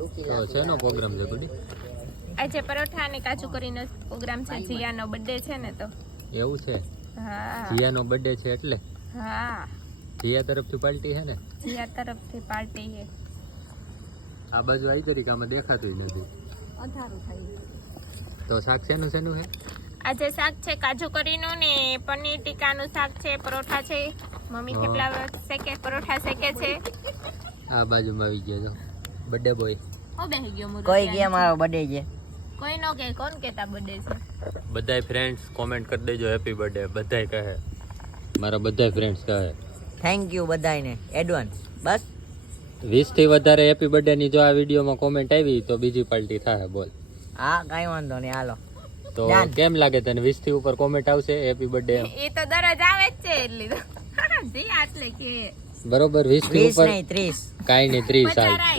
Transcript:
તો શેનો પ્રોગ્રામ છે ગુડી? આજે પરોઠા અને કાજુ કરીનો પ્રોગ્રામ છે. જીયાનો બર્થડે છે ને તો. એવું છે? હા. જીયાનો બર્થડે છે એટલે? હા. જીયા તરફથી પાર્ટી છે ને? જીયા તરફથી પાર્ટી છે. આ બાજુ આવી તરીકે આમાં દેખાતું નથી. અંધારું થાય. તો શાક શેનું શેનું છે? આજે શાક છે કાજુ કરીનું ને પનીર ટીકાનું શાક છે. પરોઠા છે. મમ્મી થેપલા શેકે, પરોઠા શેકે છે. આ બાજુમાં આવી ગયો જો બર્થડે બોય. હો બેહી ગયો મુરત. કોઈ કે મારો બર્થડે છે. કોઈ નો કે કોણ કેતા બર્થડે છે? બધાય ફ્રેન્ડ્સ કોમેન્ટ કરી દેજો હેપી બર્થડે. બધાય કહે, મારા બધાય ફ્રેન્ડ્સ કહે થેન્ક યુ બધાને એડવાન્સ. બસ 20 થી વધારે હેપી બર્થડે ની જો આ વિડીયોમાં કોમેન્ટ આવી તો બીજી પાર્ટી થાય. બોલ. હા કઈ વાંધો નહીં હાલો. તો કેમ લાગે તને 20 થી ઉપર કોમેન્ટ આવશે હેપી બર્થડે? એ તો દરરોજ આવે જ છે એટલી તો. જી આટલે કે બરોબર 20 થી ઉપર નહીં 30 કાઈ નહીં 30 હાલ.